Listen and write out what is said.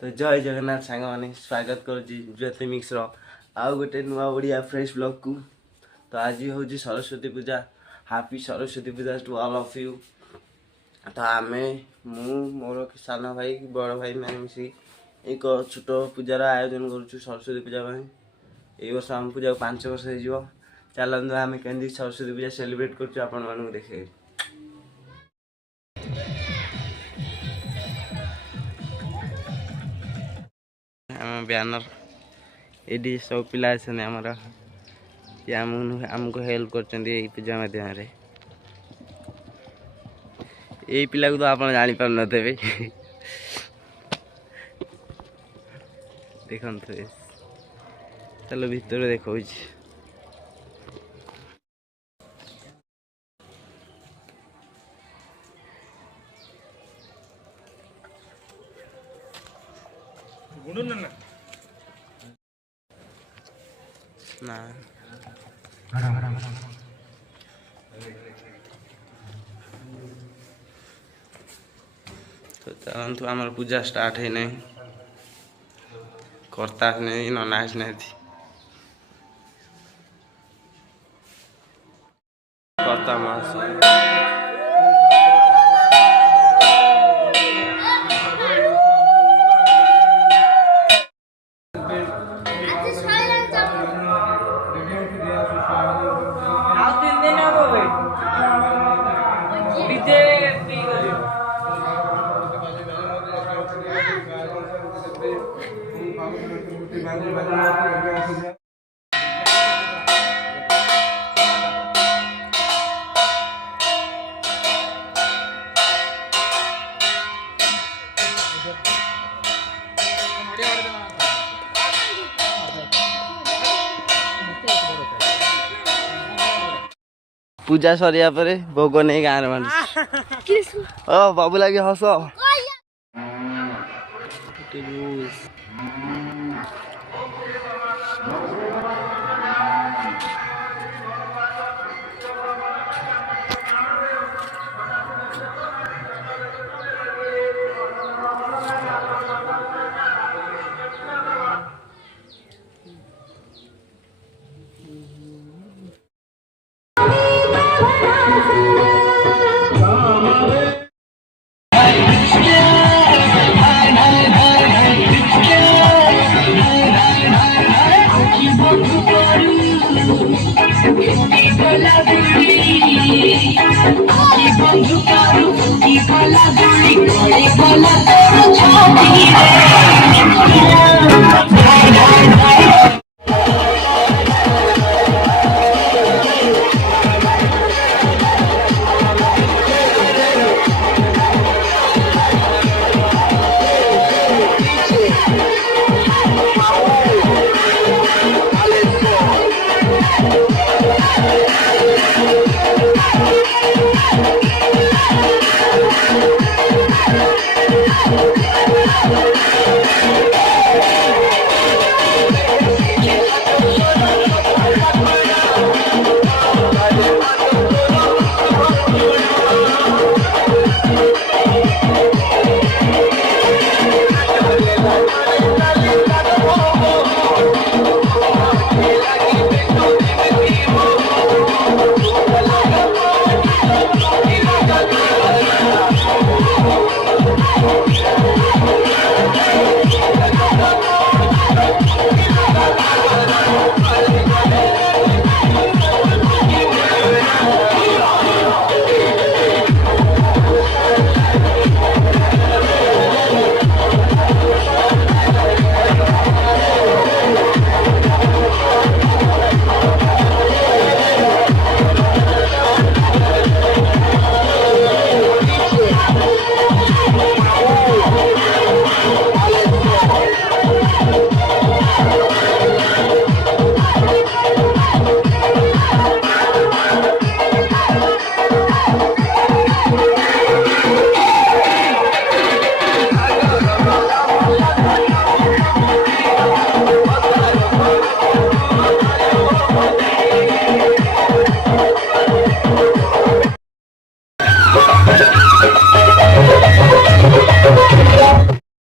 तो जय जगन्नाथ सांग मैंने स्वागत करुच्ची ज्योति मिक्स आउ गोटे नुआ ओडिया फ्रेश ब्लॉग को। तो आज हूँ Saraswati Puja. Happy Saraswati Puja to all of you. तो आम मोर सान भाई बड़ भाई मैंने मिसी एक छोट पूजार आयोजन करुँ सरस्वती पूजा। ये वर्ष आम पूजा 5 वर्ष हो चलते आम के सरस्वती पूजा सेलिब्रेट कर देखे। आम बैनर ये सब पिला आमर ये आमको हेल्प कर पूजा मध्यम यही पिला को तो आप जापार न देखते चलो भीतर देखा ना तो चलतु आम पूजा स्टार्ट है नहीं करता नहीं नना नहीं करता मास पूजा सरिया पर भोग नहीं गाँव मानी बाबू लगे हस